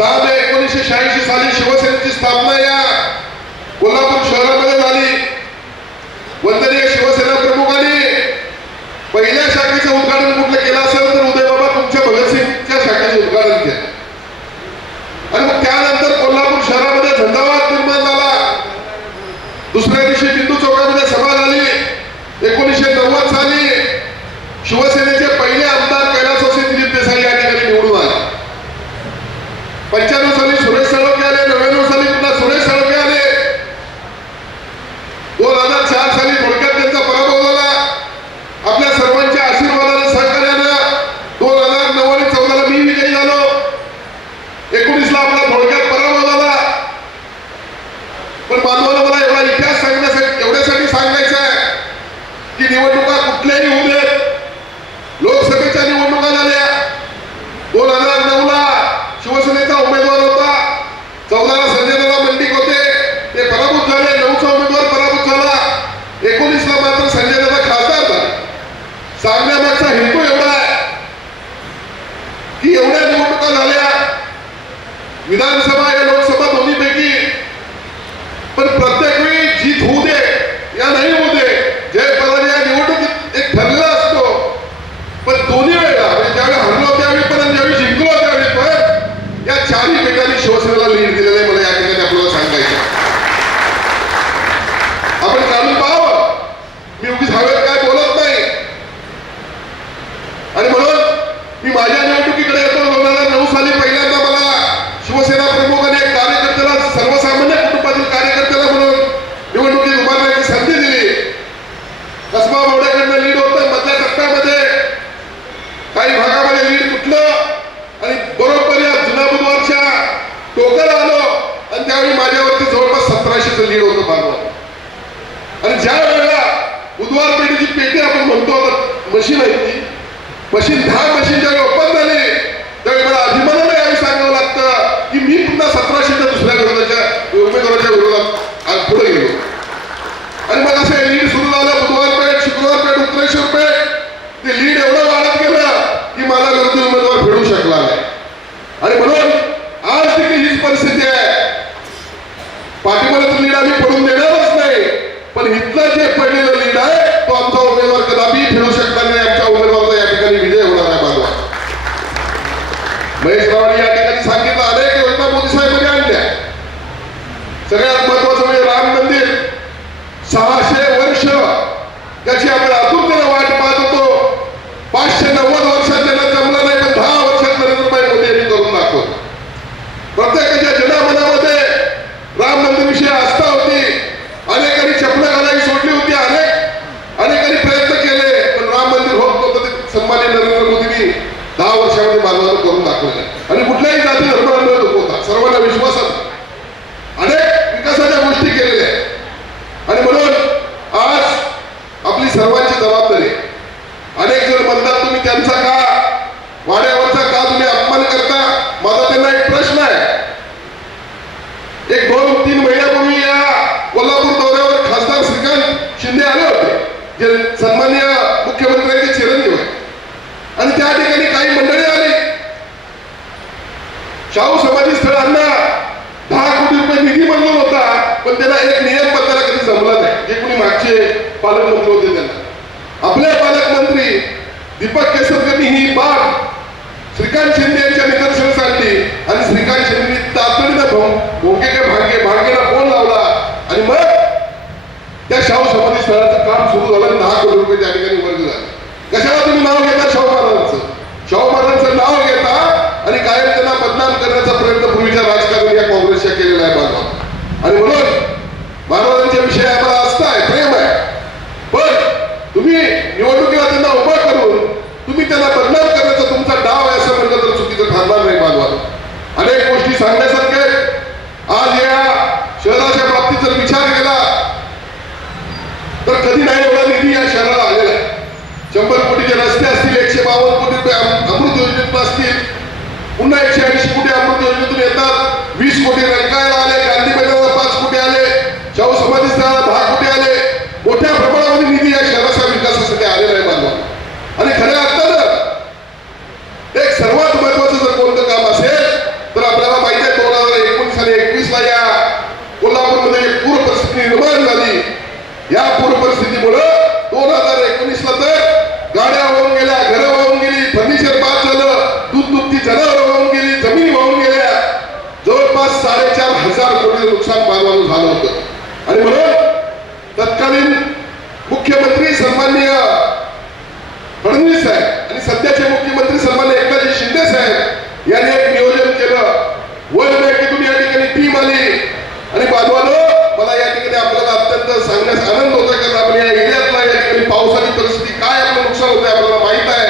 सात एकोणीसशे शहाऐंशी साली शिवसेनेची स्थापना या कोल्हापूर शहरामध्ये झाली. वंदनीय शिवसेना प्रमुखांनी पहिल्या शाखेचं उद्घाटन कुठलं केलं असेल? शिवसेनेचा उमेदवार होता. चौदाला संजयला मंडिक होते. ते पराभूत झाले. नऊचा उमेदवार पराभूत झाला. एकोणीसला मात्र संजयला खासदार झाला. सांगण्यामागचा हेतू एवढा आहे की एवढ्या निवडणुका झाल्या. विधानसभा होतं बांधवात आणि ज्या वेळेला बुधवार पेढीची पेटी आपण म्हणतो मशीन आहे ती. मशीन दहा मशीन ज्यावेळी ओपन झाले त्यावेळी मला अभिमानाने यावेळी सांगावं लागतं की मी पुन्हा सतराशेच्या दुसऱ्या विरोधाच्या उमेदवाराच्या विरोधात पुढे गेलो. अंबानी नरेंद्र मोदींनी दहा वर्षामध्ये बाजारात करून दाखवलं. आणि शाहू समाधी स्थळांना दहा कोटी रुपये निधी मंजूर होता पण त्याला एक नियम बदलायला कधी जमला नाही. जे कोणी मागचे पालकमंत्री होते त्यांना. आपले पालकमंत्री दीपक केसरकरनी ही बाब श्रीकांत शिंदे यांच्या निदर्शन शहराच्या बाबतीत जर विचार केला तर कधी नाही एवढा निधी या शहराला आलेला आहे. शंभर कोटीचे रस्ते असतील एकशे बावन्न कोटी रुपये अमृत योजनेतून असतील पुन्हा एकशे ऐंशी कोटी अमृत योजनेतून येतात वीस कोटी रंकायला आले गांधी मैदानाला पाच कोटी आले शाहू समाधी भाग या पूर परिस्थितीमुळं दोन हजार एकोणीस ला तर गाड्या वाहून गेल्या घर वाहून गेली फर्निचर बाद झालं दूध दुपती जनावर वाहून गेली जमीन वाहून गेल्या. जवळपास साडेचार हजार कोटी नुकसान मानवानं झालं होतं. आणि म्हणून तत्कालीन मुख्यमंत्री सन्माननीय फडणवीस साहेब आणि सध्याचे मुख्यमंत्री सन्मान्य एकनाथजी शिंदे साहेब यांनी एक नियोजन केलं वर्ल्ड बँकेतून या ठिकाणी टीम आली आणि बांधवानो मला या ठिकाणी आपल्याला अत्यंत सांगण्यास आनंद होतोय कारण आपण या एरियातला या ठिकाणी पावसाची परिस्थिती काय आपलं नुकसान होतंय आपल्याला माहीत आहे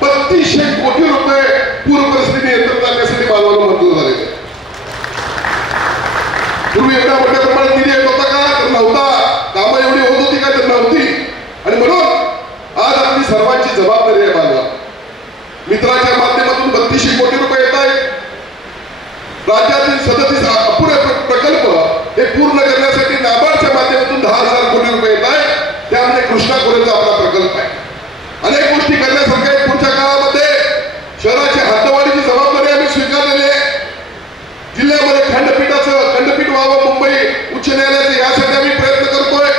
बत्तीसशे कोटी रुपये पूर परिस्थिती नियंत्रण करण्यासाठी बांधवांना मंजूर झालेले आहेत. पूर्वी एवढ्या मोठ्या प्रमाणात निधी होता का? तर नव्हता. कामं एवढी होत होती का? तर नव्हती. आणि म्हणून आज आपली सर्वांची जबाबदारी आहे बांधवा मित्राच्या माध्यमातून बत्तीसशे कोटी रुपये येत आहेत. राज्यातील सदतीस अपुरे प्रकल्प हे पूर्ण करण्यासाठी नाबार्डच्या माध्यमातून दहा हजार कोटी रुपये येत आहेत. त्यामध्ये कृष्णा खोऱ्याचा आपला प्रकल्प आहे अनेक गोष्टी करण्यासारख्या आहेत. पुढच्या काळामध्ये शहराची हद्दवाढीची जबाबदारी आम्ही स्वीकारलेली आहे जिल्ह्यामध्ये खंडपीठाचं खंडपीठ व्हावं मुंबई उच्च न्यायालयाचं यासाठी आम्ही प्रयत्न करतोय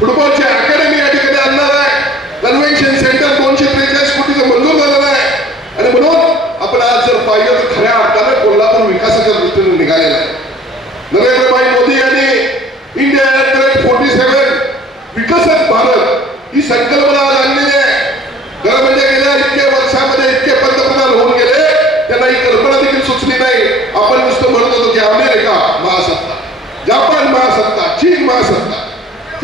फुटबॉलची अकॅडमी या ठिकाणी आणणार आहे कन्व्हेन्शन सेंटर दोनशे त्रेचाळीस कोटीचं मंजूर झालेलं आहे आणि म्हणून आपण आज जर पाहिलं तर खऱ्या अर्थानं कोल्हापूर विकासाच्या दृष्टीने निघालेला आहे नरेंद्रभाई मोदी यांनी India at the rate forty seven विकसित भारत ही संकल्पना आज आणलेली आहे खरं म्हणजे गेल्या इतक्या वर्षामध्ये इतके पंतप्रधान होऊन गेले त्यांना ही कल्पना देखील सुचली नाही आपण नुसतं म्हणत होतो की अमेरिका महासत्ता जपान महासत्ता चीन महासत्ता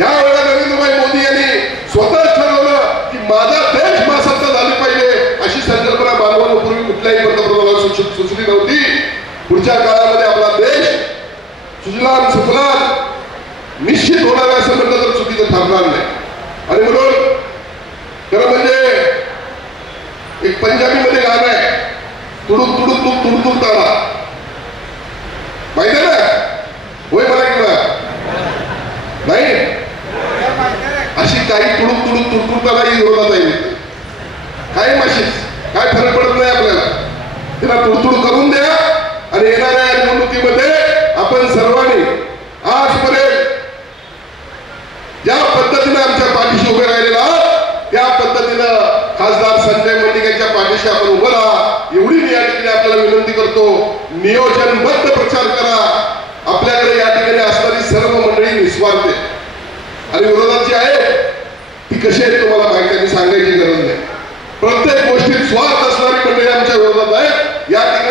यावेळेला नरेंद्रभाई मोदी यांनी स्वतः ठरवलं की माझा देश मासाचा झाली पाहिजे अशी संकल्पना बांधवांपूर्वी कुठल्याही पंतप्रधानाला सुचली नव्हती. पुढच्या काळामध्ये आपला देश सुजलाम सुफलाम निश्चित होणार आहे असं म्हणलं तर चुकीचं थांबणार नाही. आणि म्हणून खरं म्हणजे एक पंजाबी मध्ये गाणं आहे तुडुक तुडुक तू तुडतुक तारा. माहिती आहे ना होय मला किंवा नाही काही तुडूक तुडुक तुडतुक तारा ही विरोधात काही मशीन काय फरक पडत नाही आपल्याला? तिला तुडतुड करून द्या आणि येणाऱ्या निवडणुकीमध्ये आपण सर्वांनी आजपर्यंत ज्या पद्धतीने आमच्या पाठीशी उभे राहिलेला त्या पद्धतीनं खासदार संजय मल्लिक यांच्या पाठीशी आपण उभं राहा. एवढी मी या ठिकाणी आपल्याला विनंती करतो नियोजनबद्ध प्रचार करा. आपल्याकडे या ठिकाणी असणारी सर्व मंडळी निस्वार्थ आहे आणि विरोधाची आहे कशी आहेत तुम्हाला माहिती आहे सांगायची गरज नाही. प्रत्येक गोष्टीत स्वार्थ असणारी मंडळी आमच्या विरोधात आहे. या ठिकाणी